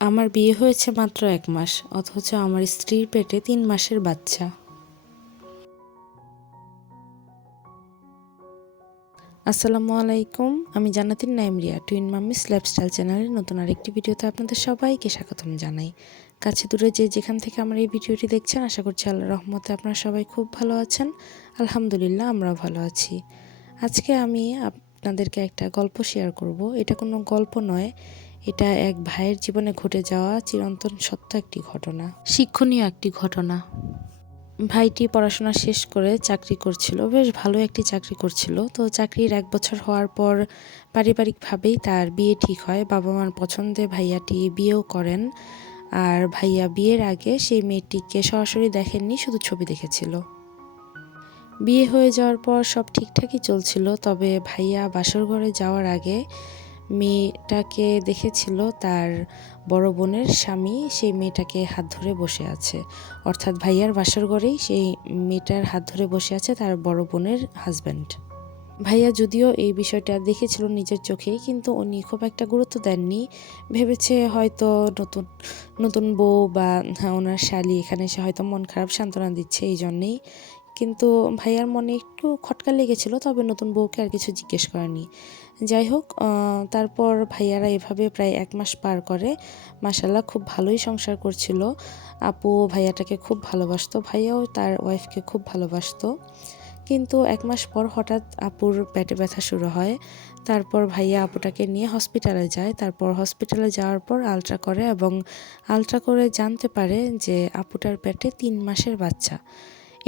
আমার বিয়ে হয়েছে মাত্র ১ মাস, অথচ আমার স্ত্রীর পেটে ৩ মাসের বাচ্চা। আসসালামু আলাইকুম, আমি জান্নাতুন Naim Riya, twin mummies lifestyle চ্যানেলের নতুন আরেকটি ভিডিওতে আপনাদের সবাইকে স্বাগতম জানাই। কাছে দূরে যে যেখান থেকে আমার এই ভিডিওটি দেখছেন, আশা করছি আল্লাহর রহমতে আপনারা সবাই খুব ভালো আছেন। আলহামদুলিল্লাহ, আমরাও ভালো আছি। আজকে আমি আপনাদেরকে একটা গল্প শেয়ার করব। এটা কোনো গল্প নয়, এটা এক ভাইয়ের জীবনে ঘটে যাওয়া চিরন্তন সত্য একটি ঘটনা, শিক্ষণীয় একটি ঘটনা। ভাইটি পড়াশোনা শেষ করে চাকরি করছিল, বেশ ভালো একটি চাকরি করছিল। তো চাকরির ১ বছর হওয়ার পর পারিবারিকভাবেই তার বিয়ে ঠিক হয়। বাবা মার পছন্দে ভাইয়াটি বিয়েও করেন। আর ভাইয়া বিয়ের আগে সেই মেয়েটিকে সরাসরি দেখেননি, শুধু ছবি দেখেছিল। বিয়ে হয়ে যাওয়ার পর সব ঠিকঠাকই চলছিল, তবে ভাইয়া বাসর ঘরে যাওয়ার আগে মেয়েটাকে দেখেছিল তার বড় বোনের স্বামী সেই মেয়েটাকে হাত ধরে বসে আছে। অর্থাৎ ভাইয়ার বাসর ঘরেই সেই মেয়েটার হাত ধরে বসে আছে তার বড় বোনের হাজব্যান্ড। ভাইয়া যদিও এই বিষয়টা দেখেছিল নিজের চোখেই, কিন্তু উনি খুব একটা গুরুত্ব দেননি। ভেবেছে হয়তো নতুন নতুন বউ বা ওনার শালি এখানে এসে হয়তো মন খারাপ সান্ত্বনা দিচ্ছে, এই জন্যেই। কিন্তু ভাইয়ার মনে একটু খটকা লেগেছিল, তবে নতুন বউকে আর কিছু জিজ্ঞেস করেনি। যাই হোক, তারপর ভাইয়ারা এভাবে প্রায় ১ মাস পার করে। মাশাল্লাহ, খুব ভালোই সংসার করছিল। আপু ভাইয়াটাকে খুব ভালোবাসতো, ভাইয়াও তার ওয়াইফকে খুব ভালোবাসতো। কিন্তু ১ মাস পর হঠাৎ আপুর পেটে ব্যথা শুরু হয়। তারপর ভাইয়া আপুটাকে নিয়ে হসপিটালে যায়। তারপর হসপিটালে যাওয়ার পর আলট্রা করে এবং আলট্রা করে জানতে পারে যে আপুটার পেটে ৩ মাসের বাচ্চা।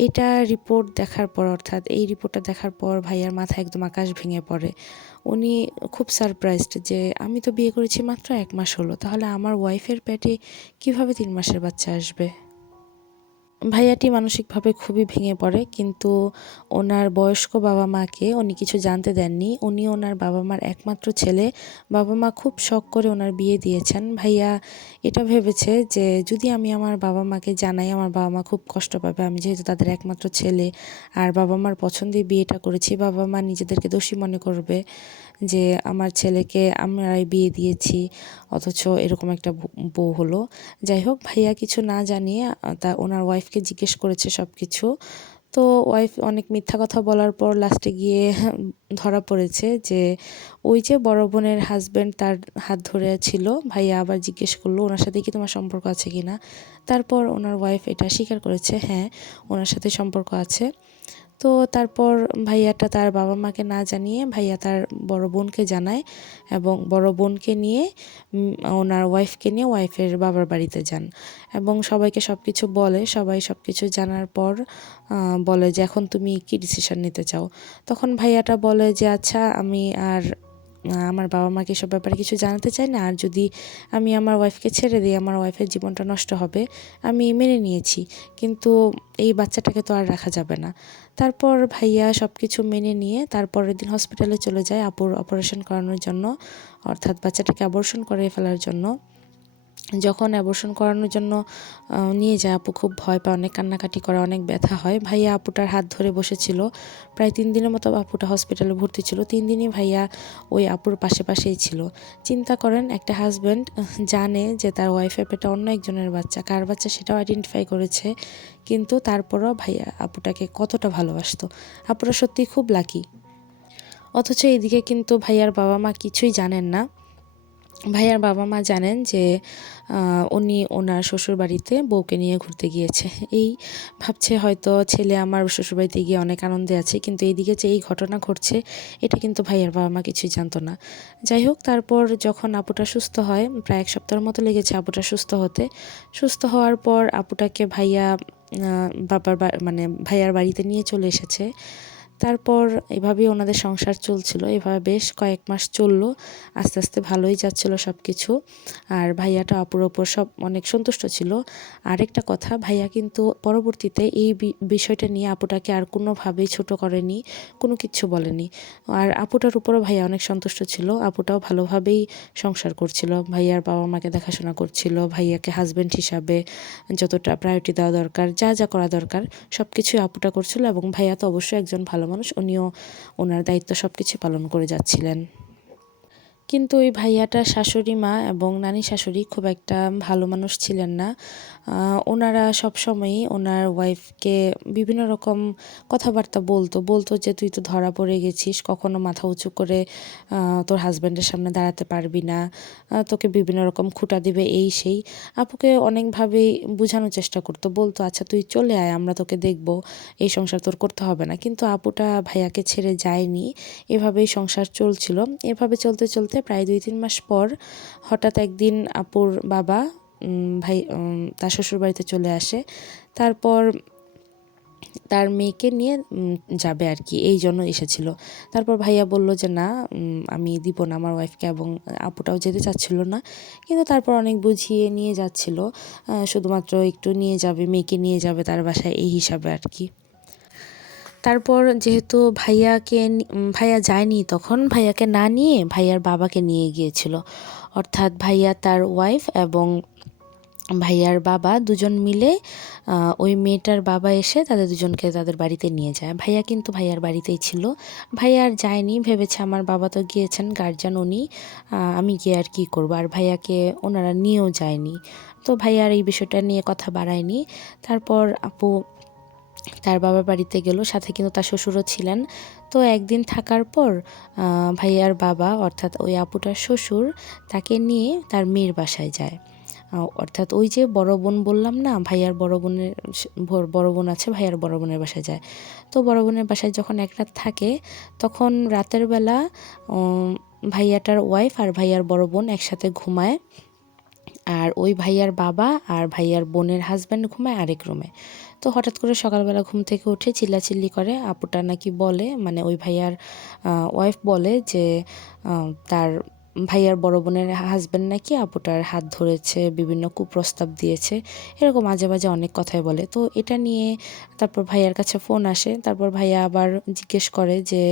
এটা রিপোর্ট দেখার পর, অর্থাৎ এই রিপোর্টটা দেখার পর ভাইয়ার মাথায় একদম আকাশ ভেঙে পড়ে। উনি খুব সারপ্রাইজড যে আমি তো বিয়ে করেছি মাত্র ১ মাস হলো, তাহলে আমার ওয়াইফের পেটে কিভাবে ৩ মাসের বাচ্চা আসবে। ভাইয়াটি মানসিকভাবে খুবই ভেঙে পড়ে, কিন্তু ওনার বয়স্ক বাবা মাকে উনি কিছু জানতে দেননি। উনি ওনার বাবা মার একমাত্র ছেলে। বাবা মা খুব শখ করে ওনার বিয়ে দিয়েছেন। ভাইয়া এটা ভেবেছে যে যদি আমি আমার বাবা মাকে জানাই, আমার বাবা মা খুব কষ্ট পাবে। আমি যেহেতু তাদের একমাত্র ছেলে আর বাবা মার পছন্দেই বিয়েটা করেছি, বাবা মা নিজেদেরকে দোষী মনে করবে যে আমার ছেলেকে আমরাই বিয়ে দিয়েছি, অথচ এরকম একটা বউ হলো। যাই হোক, ভাইয়া কিছু না জানিয়ে তা ওনার ওয়াইফকে জিজ্ঞেস করেছে সব কিছু। তো ওয়াইফ অনেক মিথ্যা কথা বলার পর লাস্টে গিয়ে ধরা পড়েছে যে ওই যে বড় বোনের হাজব্যান্ড তার হাত ধরে ছিল। ভাইয়া আবার জিজ্ঞেস করলো ওনার সাথে কি তোমার সম্পর্ক আছে কিনা। তারপর ওনার ওয়াইফ এটা স্বীকার করেছে, হ্যাঁ ওনার সাথে সম্পর্ক আছে। তো তারপর ভাইয়াটা তার বাবা মাকে না জানিয়ে ভাইয়া তার বড় বোনকে জানায় এবং বড় বোনকে নিয়ে ওনার ওয়াইফকে নিয়ে ওয়াইফের বাবার বাড়িতে যান এবং সবাইকে সব কিছু বলে। সবাই সব কিছু জানার পর বলে যে এখন তুমি কি ডিসিশন নিতে চাও। তখন ভাইয়াটা বলে যে আচ্ছা, আমি আর আমার বাবা মাকে সব ব্যাপারে কিছু জানাতে চাই না, আর যদি আমি আমার ওয়াইফকে ছেড়ে দিই আমার ওয়াইফের জীবনটা নষ্ট হবে। আমি মেনে নিয়েছি, কিন্তু এই বাচ্চাটাকে তো আর রাখা যাবে না। তারপর ভাইয়া সব কিছু মেনে নিয়ে তারপরের দিন হসপিটালে চলে যায় আপুর অপারেশন করানোর জন্য, অর্থাৎ বাচ্চাটাকে অ্যাবর্শন করে ফেলার জন্য। যখন অ্যাবর্শন করানোর জন্য নিয়ে যায়, আপু খুব ভয় পায়, অনেক কান্নাকাটি করে, অনেক ব্যথা হয়। ভাইয়া আপুটার হাত ধরে বসেছিল। প্রায় ৩ দিনের মতো আপুটা হসপিটালে ভর্তি ছিল। ৩ দিনই ভাইয়া ওই আপুর পাশেই ছিল। চিন্তা করেন, একটা হাজব্যান্ড জানে যে তার ওয়াইফের পেটে অন্য একজনের বাচ্চা, কার বাচ্চা সেটাও আইডেন্টিফাই করেছে, কিন্তু তারপরও ভাইয়া আপুটাকে কতটা ভালোবাসতো। আপুরা সত্যিই খুব লাকি। অথচ এদিকে কিন্তু ভাইয়ার বাবা মা কিছুই জানেন না। ভাইয়ার বাবা মা জানেন যে উনি ওনার শ্বশুরবাড়িতে বউকে নিয়ে ঘুরতে গিয়েছে। এই ভাবছে হয়তো ছেলে আমার শ্বশুরবাড়িতে গিয়ে অনেক আনন্দে আছে, কিন্তু এইদিকে যে এই ঘটনা ঘটছে এটা কিন্তু ভাইয়ার বাবা মা কিছুই জানতো না। যাই হোক, তারপর যখন আপুটা সুস্থ হয়, প্রায় ১ সপ্তাহের মতো লেগেছে আপুটা সুস্থ হতে। সুস্থ হওয়ার পর আপুটাকে ভাইয়া মানে ভাইয়ার বাড়িতে নিয়ে চলে এসেছে। তারপর এভাবেই ওনাদের সংসার চলছিল। এভাবে বেশ কয়েক মাস চলল। আস্তে আস্তে ভালোই যাচ্ছিল সব কিছু। আর ভাইয়াটা আপুর ওপর সব অনেক সন্তুষ্ট ছিল। আরেকটা কথা, ভাইয়া কিন্তু পরবর্তীতে এই বিষয়টা নিয়ে আপুটাকে আর কোনোভাবেই ছোট করেনি, কোনো কিচ্ছু বলেনি। আর আপুটার উপরও ভাইয়া অনেক সন্তুষ্ট ছিল। আপুটাও ভালোভাবেই সংসার করছিল, ভাইয়ার বাবা মাকে দেখাশোনা করছিল, ভাইয়াকে হাজব্যান্ড হিসাবে যতটা প্রায়োরিটি দেওয়া দরকার, যা যা করা দরকার সব কিছুই আপুটা করছিল। এবং ভাইয়া তো অবশ্যই একজন ভালো মানুষ, উনিও ওনার দায়িত্ব সব কিছু পালন করে যাচ্ছিলেন। কিন্তু ওই ভাইয়াটার শাশুড়ি মা এবং নানি শাশুড়ি খুব একটা ভালো মানুষ ছিলেন না। ওনারা সবসময়ই ওনার ওয়াইফকে বিভিন্ন রকম কথাবার্তা বলতো যে তুই তো ধরা পড়ে গেছিস, কখনো মাথা উঁচু করে তোর হাজব্যান্ডের সামনে দাঁড়াতে পারবি না, তোকে বিভিন্ন রকম খুঁটা দিবে এই সেই। আপুকে অনেকভাবেই বোঝানোর চেষ্টা করতো, বলতো আচ্ছা তুই চলে আয়, আমরা তোকে দেখবো, এই সংসার তোর করতে হবে না। কিন্তু আপুটা ভাইয়াকে ছেড়ে যায়নি, এভাবেই সংসার চলছিল। এভাবে চলতে চলতে প্রায় 2-3 মাস পর হঠাৎ একদিন আপুর বাবা তার শ্বশুরবাড়িতে চলে আসে। তারপর তার মেয়েকে নিয়ে যাবে আর কি, এই জন্য এসেছিল। তারপর ভাইয়া বলল যে না, আমি দিব না আমার ওয়াইফকে, এবং আপুটাও যেতে চাচ্ছিল না। কিন্তু তারপর অনেক বুঝিয়ে নিয়ে যাচ্ছিল, শুধুমাত্র একটু নিয়ে যাবে, মেয়েকে নিয়ে যাবে তার বাসায়, এই হিসাবে আর কি। তারপর যেহেতু ভাইয়া যায়নি, তখন ভাইয়াকে না নিয়ে ভাইয়ার বাবাকে নিয়ে গিয়েছিল। অর্থাৎ ভাইয়া, তার ওয়াইফ এবং ভাইয়ার বাবা দুজন মিলে ওই মেয়েটার বাবা এসে তাদের দুজনকে তাদের বাড়িতে নিয়ে যায়। ভাইয়া কিন্তু ভাইয়ার বাড়িতেই ছিল, ভাইয়া আর যায়নি, ভেবেছে আমার বাবা তো গিয়েছেন, গার্জিয়ান উনি, আমি গিয়ে আর কী করবো, আর ভাইয়াকে ওনারা নিয়েও যায়নি। তো ভাইয়ার এই বিষয়টা নিয়ে কথা বাড়ায়নি। তারপর আপু তার বাবার বাড়িতে গেল, সাথে কিন্তু তার শ্বশুরও ছিলেন। তো একদিন থাকার পর ভাইয়ার বাবা, অর্থাৎ ওই আপুটার শ্বশুর, তাকে নিয়ে তার মেয়ের বাসায় যায়। অর্থাৎ ওই যে বড় বোন বললাম না, ভাইয়ার বড় বোন আছে, ভাইয়ার বড় বোনের বাসায় যায়। তো বড় বোনের বাসায় যখন এক রাত থাকে, তখন রাতের বেলা ভাইয়াটার ওয়াইফ আর ভাইয়ার বড় বোন একসাথে ঘুমায়, আর ওই ভাইয়ার বাবা আর ভাইয়ার বোনের হাজব্যান্ড ঘুমায় আরেক রুমে। তো হঠাৎ করে সকালবেলা ঘুম থেকে উঠে চিল্লাচিল্লি করে, আপুটা নাকি বলে, মানে ওই ভাইয়ার ওয়াইফ বলে যে তার ভাইয়ার বড় বোনের হাজব্যান্ড নাকি আপুটার হাত ধরেছে, বিভিন্ন কুপ্রস্তাব দিয়েছে, এরকম আজে বাজে অনেক কথাই বলে। তো এটা নিয়ে তারপর ভাইয়ার কাছে ফোন আসে। তারপর ভাইয়া আবার জিজ্ঞেস করে যে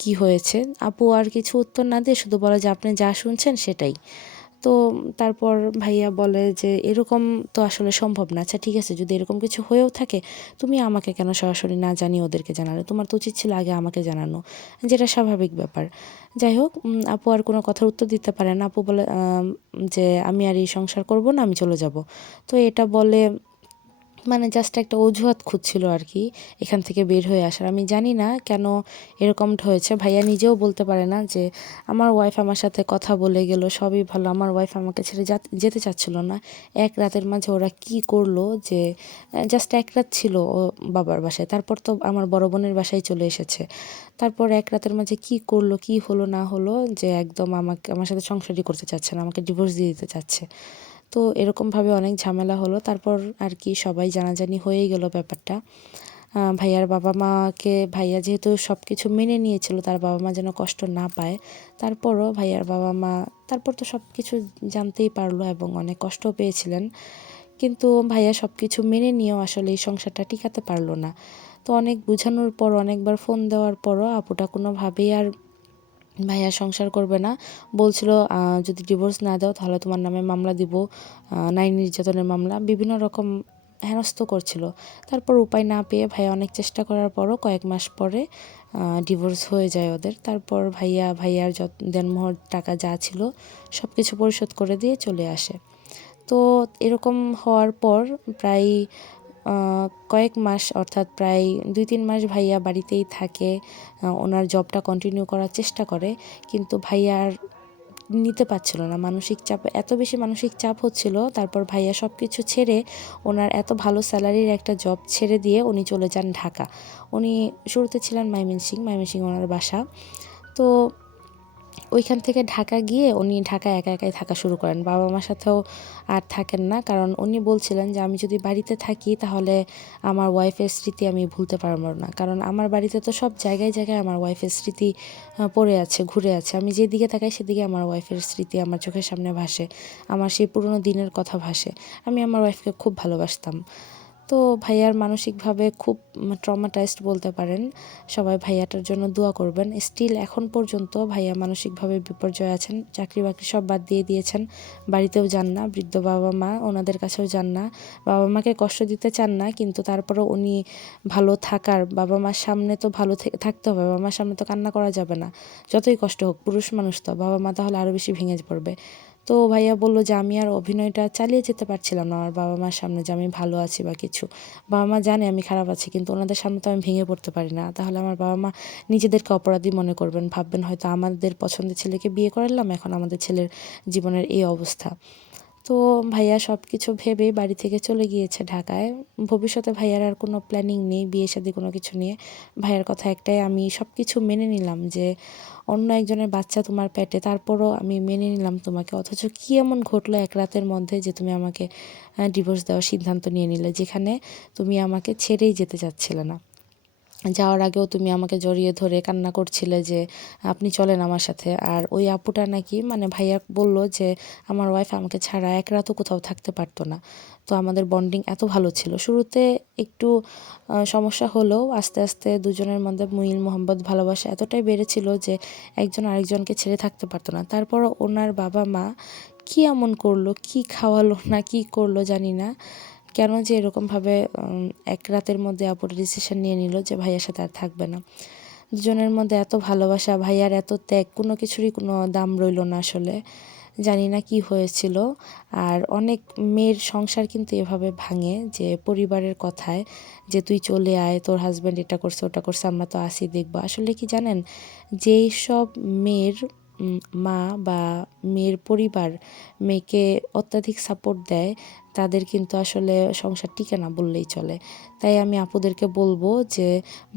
কি হয়েছে। আপু আর কিছু উত্তর না দিয়ে শুধু বলে যে আপনি যা শুনছেন সেটাই। তো তারপর ভাইয়া বলে যে এরকম তো আসলে সম্ভব না। আচ্ছা ঠিক আছে, যদি এরকম কিছু হয়েও থাকে, তুমি আমাকে কেন সরাসরি না জানিয়ে ওদেরকে জানালে? তোমার তো উচিত ছিল আগে আমাকে জানানো, যেটা স্বাভাবিক ব্যাপার। যাই হোক, আপু আর কোনো কথার উত্তর দিতে পারে না। আপু বলে যে আমি আর এই সংসার করব না, আমি চলে যাব। তো এটা বলে, মানে জাস্ট একটা অজুহাত খুঁজছিল আর কি এখান থেকে বের হয়ে আসার। আমি জানি না কেন এরকমটা হয়েছে। ভাইয়া নিজেও বলতে পারে না যে আমার ওয়াইফ আমার সাথে কথা বলে গেল, সবই ভালো, আমার ওয়াইফ আমাকে ছেড়ে যেতে চাচ্ছিল না। এক রাতের মাঝে ওরা কি করলো, যে জাস্ট এক রাত ছিল ও বাবার বাসায়, তারপর তো আমার বড় বোনের বাসায় চলে এসেছে। তারপর এক রাতের মাঝে কি করলো, কি হলো না হলো, যে একদম আমার সাথে সংসারই করতে চাচ্ছে না, আমাকে ডিভোর্স দিয়ে দিতে চাচ্ছে। তো এরকমভাবে অনেক ঝামেলা হলো। তারপর আর কি সবাই জানাজানি হয়েই গেল ব্যাপারটা। ভাইয়ার বাবা মাকে, ভাইয়া যেহেতু সব কিছু মেনে নিয়েছিল, তার বাবা মা যেন কষ্ট না পায়, তারপরও ভাইয়ার বাবা মা তারপর তো সব কিছু জানতেই পারলো এবং অনেক কষ্টও পেয়েছিলেন। কিন্তু ভাইয়া সব কিছু মেনে নিয়েও আসলে এই সংসারটা টিকাতে পারলো না। তো অনেক বোঝানোর পর, অনেকবার ফোন দেওয়ার পরও আপুটা কোনোভাবেই আর ভাইয়া সংসার করবে না। বলছিল যদি ডিভোর্স না দাও তাহলে তোমার নামে মামলা দিব, নারী নির্যাতনের মামলা, বিভিন্ন রকম হেনস্থ করছিল। তারপর উপায় না পেয়ে ভাইয়া অনেক চেষ্টা করার পরও কয়েক মাস পরে ডিভোর্স হয়ে যায় ওদের। তারপর ভাইয়ার দেনমোহর টাকা যা ছিল সব কিছু পরিশোধ করে দিয়ে চলে আসে। তো এরকম হওয়ার পর প্রায় কয়েক মাস, অর্থাৎ প্রায় 2-3 মাস ভাইয়া বাড়িতেই থাকে, ওনার জবটা কন্টিনিউ করার চেষ্টা করে। কিন্তু ভাইয়া আর নিতে পারছিল না, মানসিক চাপ, এত বেশি মানসিক চাপ হচ্ছিল। তারপর ভাইয়া সব কিছু ছেড়ে, ওনার এত ভালো স্যালারির একটা জব ছেড়ে দিয়ে উনি চলে যান ঢাকা। উনি শুরুতে ছিলেন ময়মনসিংহ ওনার বাসা। তো ওইখান থেকে ঢাকা গিয়ে উনি ঢাকায় একা একাই থাকা শুরু করেন, বাবা মার সাথেও আর থাকেন না। কারণ উনি বলছিলেন যে আমি যদি বাড়িতে থাকি তাহলে আমার ওয়াইফের স্মৃতি আমি ভুলতে পারবো না, কারণ আমার বাড়িতে তো সব জায়গায় জায়গায় আমার ওয়াইফের স্মৃতি পড়ে আছে, ঘুরে আছে। আমি যেদিকে তাকাই সেদিকে আমার ওয়াইফের স্মৃতি আমার চোখের সামনে ভাসে, আমার সেই পুরনো দিনের কথা ভাসে। আমি আমার ওয়াইফকে খুব ভালোবাসতাম। তো ভাইয়ার মানসিকভাবে খুব ট্রমাটাইজড বলতে পারেন। সবাই ভাইয়াটার জন্য দোয়া করবেন। স্টিল এখন পর্যন্ত ভাইয়া মানসিকভাবে বিপর্যয়ে আছেন। চাকরি বাকরি সব বাদ দিয়ে দিয়েছেন, বাড়িতেও যান না, বৃদ্ধ বাবা মা ওনাদের কাছেও যান না, বাবা মাকে কষ্ট দিতে চান না, কিন্তু তারপরেও উনি ভালো থাকার, বাবা মার সামনে তো ভালো থাকতে হবে, বাবা মার সামনে তো কান্না করা যাবে না, যতই কষ্ট হোক, পুরুষ মানুষ তো, বাবা মা তাহলে আরও বেশি ভেঙে পড়বে। তো ভাইয়া বলল যে আমি আর অভিনয়টা চালিয়ে যেতে পারছিলাম না আমার বাবা মার সামনে, যে আমি ভালো আছি বা কিছু। বাবা মা জানে আমি খারাপ আছি, কিন্তু ওনাদের সামনে তো আমি ভেঙে পড়তে পারি না, তাহলে আমার বাবা মা নিজেদেরকে অপরাধী মনে করবেন, ভাববেন হয়তো আমাদের পছন্দের ছেলেকে বিয়ে করালাম, এখন আমাদের ছেলের জীবনের এই অবস্থা। তো ভাইয়া সব কিছু ভেবেই বাড়ি থেকে চলে গিয়েছে ঢাকায়। ভবিষ্যতে ভাইয়ার আর কোনো প্ল্যানিং নেই বিয়ে শাদী কোনো কিছু নিয়ে। ভাইয়ার কথা একটাই, আমি সব কিছু মেনে নিলাম যে অন্য একজনের বাচ্চা তোমার পেটে, তারপরও আমি মেনে নিলাম তোমাকে, অথচ কী এমন ঘটলো এক রাতের মধ্যে যে তুমি আমাকে ডিভোর্স দেওয়ার সিদ্ধান্ত নিয়ে নিলে, যেখানে তুমি আমাকে ছেড়েই যেতে চাচ্ছিলে না। যাওয়ার আগেও তুমি আমাকে জড়িয়ে ধরে কান্না করছিলে যে আপনি চলেন আমার সাথে। আর ওই আপুটা নাকি, মানে ভাইয়া বলল যে আমার ওয়াইফ আমাকে ছাড়া এক রাতও কোথাও থাকতে পারতো না। তো আমাদের বন্ডিং এত ভালো ছিল, শুরুতে একটু সমস্যা হলেও আস্তে আস্তে দুজনের মধ্যে মিল মোহাম্মদ ভালোবাসা এতটাই বেড়েছিল যে একজন আরেকজনকে ছেড়ে থাকতে পারতো না। তারপর ওনার বাবা মা কী এমন করলো, কি খাওয়ালো না কি করলো জানি না, কেন যে এরকমভাবে এক রাতের মধ্যে আপুর ডিসিশন নিয়ে নিল যে ভাইয়ার সাথে আর থাকবে না। দুজনের মধ্যে এত ভালোবাসা, ভাইয়ার এত ত্যাগ, কোনো কিছুরই কোনো দাম রইল না আসলে। জানি না কি হয়েছিল। আর অনেক মেয়ের সংসার কিন্তু এভাবে ভাঙে, যে পরিবারের কথায়, যে তুই চলে আয়, তোর হাজব্যান্ড এটা করছে ওটা করছে, আমরা তো আসি দেখবো। আসলে কি জানেন, যেই সব মেয়ের মা বা মেয়ের পরিবার মেয়েকে অত্যাধিক সাপোর্ট দেয়, তাদের কিন্তু আসলে সংসার টিকে না বললেই চলে। তাই আমি আপুদেরকে বলবো যে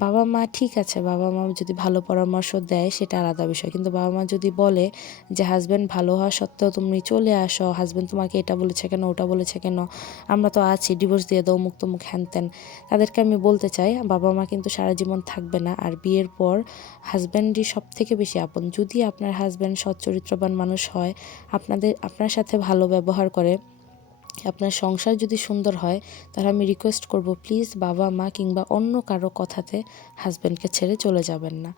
বাবা মা ঠিক আছে, বাবা মা যদি ভালো পরামর্শ দেয় সেটা আলাদা বিষয়, কিন্তু বাবা মা যদি বলে যে হাজব্যান্ড ভালো হওয়া সত্ত্বেও তুমি চলে আসো, হাজব্যান্ড তোমাকে এটা বলেছে কেন ওটা বলেছে কেন, আমরা তো আছি, ডিভোর্স দিয়ে দাও, মুক্ত মুখ হ্যান ত্যান, তাদেরকে আমি বলতে চাই বাবা মা কিন্তু সারা জীবন থাকবে না। আর বিয়ের পর হাজব্যান্ডই সব থেকে বেশি আপন। যদি আপনার হাজব্যান্ড সৎ চরিত্রবান মানুষ হয়, আপনার সাথে ভালো ব্যবহার করে, আপনার সংসার যদি সুন্দর হয়, তাহলে আমি রিকোয়েস্ট করব প্লিজ বাবা মা কিংবা অন্য কারো কথাতে হাজব্যান্ডকে ছেড়ে চলে যাবেন না।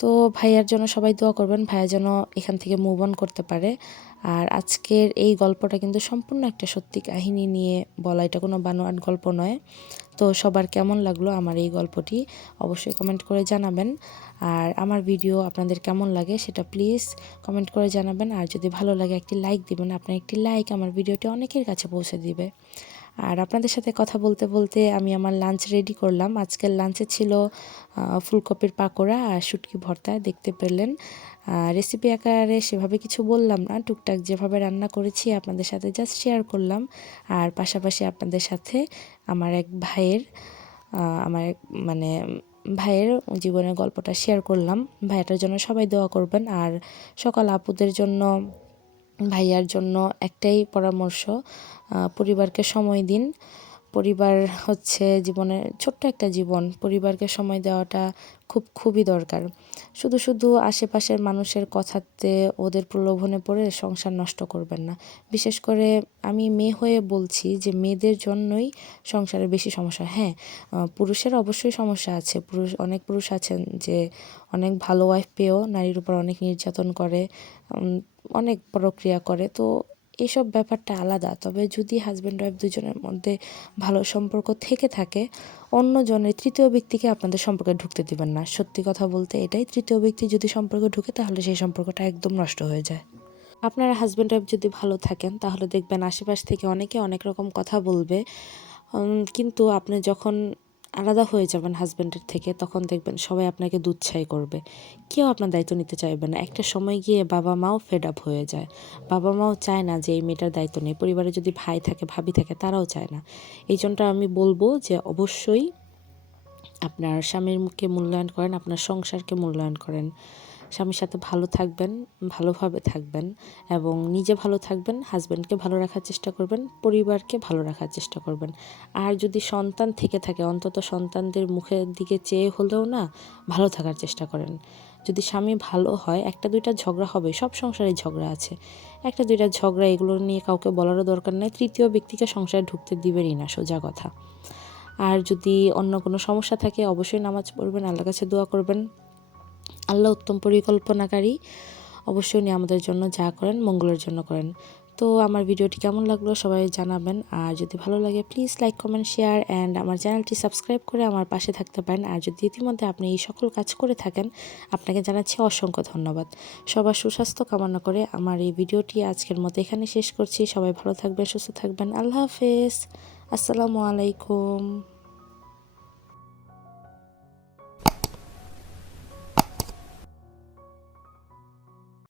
তো ভাইয়ার জন্য সবাই দোয়া করবেন, ভাইয়া যেন এখান থেকে মুভ অন করতে পারে। আর আজকের এই গল্পটা কিন্তু সম্পূর্ণ একটা সত্যি কাহিনী নিয়ে বলা, এটা কোনো বানোয়াট গল্প নয়। তো সবার কেমন লাগলো আমার এই গল্পটি অবশ্যই কমেন্ট করে জানাবেন। আর আমার ভিডিও আপনাদের কেমন লাগে সেটা প্লিজ কমেন্ট করে জানাবেন। আর যদি ভালো লাগে একটি লাইক দিবেন, আপনার একটি লাইক আমার ভিডিওটি অনেকের কাছে পৌঁছে দিবে। আর আপনাদের সাথে কথা বলতে বলতে আমি আমার লাঞ্চ রেডি করলাম। আজকের লাঞ্চে ছিল ফুলকপির পাকোড়া আর শুটকি ভর্তা, দেখতে পেলেন। রেসিপি আকারে সেভাবে কিছু বললাম না, টুকটাক যেভাবে রান্না করেছি আপনাদের সাথে জাস্ট শেয়ার করলাম। আর পাশাপাশি আপনাদের সাথে আমার এক ভাইয়ের আমার এক মানে ভাইয়ের জীবনের গল্পটা শেয়ার করলাম। ভাইয়াটার জন্য সবাই দোয়া করবেন। আর সকল আপুদের জন্য, ভাইয়ার জন্য একটাই পরামর্শ, পরিবারকে সময় দিন। পরিবার হচ্ছে জীবনের ছোট্ট একটা জীবন, পরিবারকে সময় দেওয়াটা খুবই দরকার। শুধু শুধু আশেপাশের মানুষের কথাতে ওদের প্রলোভনে পড়ে সংসার নষ্ট করবেন না। বিশেষ করে আমি মেয়ে হয়ে বলছি যে মেয়েদের জন্যই সংসারে বেশি সমস্যা। হ্যাঁ, পুরুষের অবশ্যই সমস্যা আছে, অনেক পুরুষ আছেন যে অনেক ভালো ওয়াইফ পেয়েও নারীর উপর অনেক নির্যাতন করে, অনেক প্রক্রিয়া করে। তো এসব ব্যাপারটা আলাদা। তবে যদি হাজব্যান্ড ওয়াইফ দুজনের মধ্যে ভালো সম্পর্ক থেকে থাকে, অন্য জনের তৃতীয় ব্যক্তিকে আপনাদের সম্পর্কে ঢুকতে দিবেন না। সত্যি কথা বলতে এটাই, তৃতীয় ব্যক্তি যদি সম্পর্কে ঢুকে তাহলে সেই সম্পর্কটা একদম নষ্ট হয়ে যায়। আপনারা হাজব্যান্ড ওয়াইফ যদি ভালো থাকেন তাহলে দেখবেন আশেপাশ থেকে অনেকে অনেক রকম কথা বলবে, কিন্তু আপনি যখন আলাদা হয়ে যাবেন হাজব্যান্ডের থেকে, তখন দেখবেন সবাই আপনাকে দুধছাই করবে, কেউ আপনার দায়িত্ব নিতে চাইবে না। একটা সময় গিয়ে বাবা মাও ফেড আপ হয়ে যায়, বাবা মাও চায় না যে এই মেয়েটার দায়িত্ব নেই। পরিবারে যদি ভাই থাকে ভাবি থাকে তারাও চায় না। এই জন্য আমি বলবো যে অবশ্যই আপনার স্বামীরকে মূল্যায়ন করেন, আপনার সংসারকে মূল্যায়ন করেন। স্বামীর সাথে ভালো থাকবেন, ভালোভাবে থাকবেন এবং নিজে ভালো থাকবেন, হাজব্যান্ডকে ভালো রাখার চেষ্টা করবেন, পরিবারকে ভালো রাখার চেষ্টা করবেন। আর যদি সন্তান থেকে থাকে, অন্তত সন্তানদের মুখের দিকে চেয়ে হলেও না ভালো থাকার চেষ্টা করেন। যদি স্বামী ভালো হয়, একটা দুইটা ঝগড়া হবে, সব সংসারে ঝগড়া আছে, একটা দুইটা ঝগড়া, এগুলো নিয়ে কাউকে বলারও দরকার নেই, তৃতীয় ব্যক্তিকে সংসারে ঢুকতে দিবেনই না, সোজা কথা। আর যদি অন্য কোনো সমস্যা থাকে অবশ্যই নামাজ পড়বেন, আল্লাহর কাছে দোয়া করবেন। আল্লাহ উত্তম পরিকল্পনাকারী, অবশ্যই উনি আমাদের জন্য যা করেন মঙ্গলের জন্য করেন। তো আমার ভিডিওটি কেমন লাগলো সবাই জানাবেন, আর যদি ভালো লাগে please like comment share and আমার চ্যানেলটি সাবস্ক্রাইব করে আমার পাশে থাকতে পারেন। আর যদি ইতিমধ্যে আপনি এই সকল কাজ করে থাকেন, আপনাকে জানাচ্ছি অসংখ্য ধন্যবাদ। সবার সুস্বাস্থ্য কামনা করে আমার এই ভিডিওটি আজকের মতো এখানে শেষ করছি। সবাই ভালো থাকবেন, সুস্থ থাকবেন। আল্লাহ হাফেজ। আসসালামু আলাইকুম।